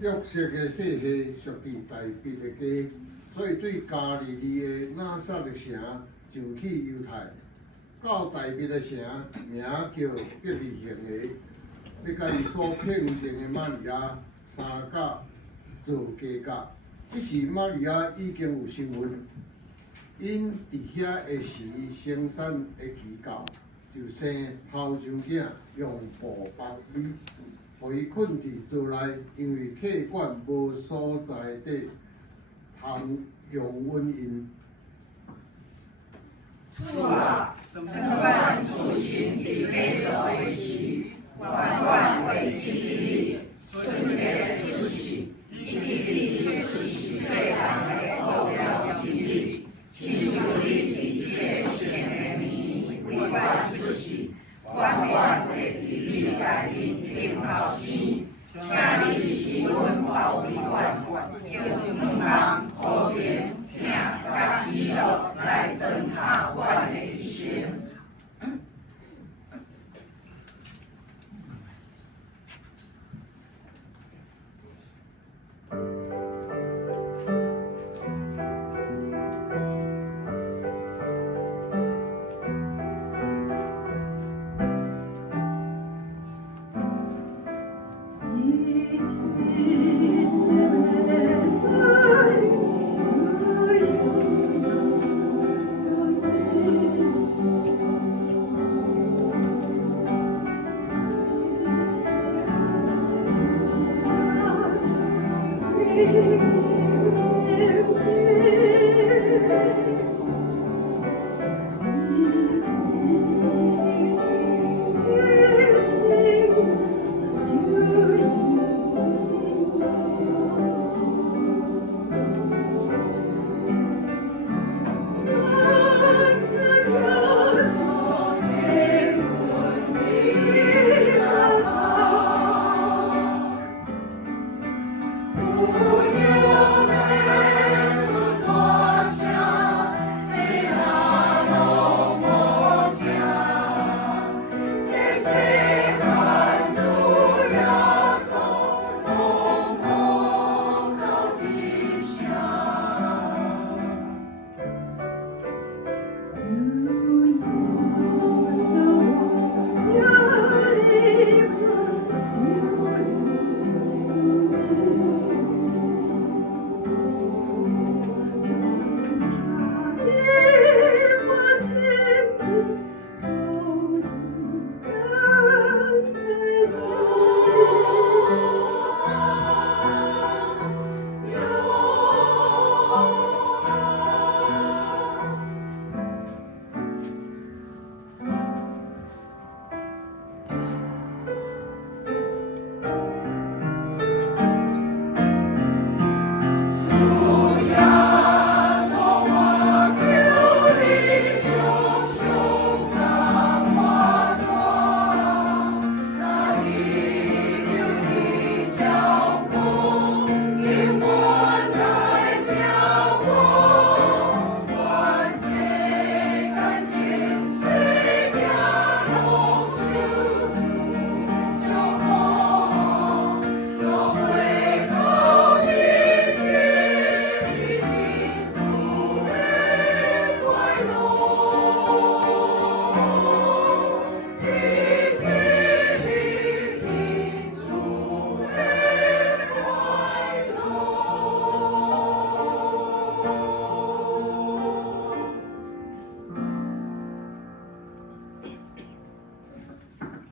玉石的细溪属于大鼻的鸡，所以对家里的纳萨的城上起犹太。到大鼻的城名叫伯利恒的，要甲伊所聘定的玛利亚三角做家教。即时玛利亚已经有身份，因伫遐的时生产的期到，就生头上囝，用布包伊。 互伊困伫厝内，因为客馆无所在地通用温因。主啊，等阮出行伫马祖的时，远远会记起你，顺便出世，以及你出世做人的奥妙真理，亲像你伫这圣的年为阮出世。 远远会伫你内面顶头生，请你使阮保庇阮，用两人和平、疼甲喜乐来践踏阮的一生。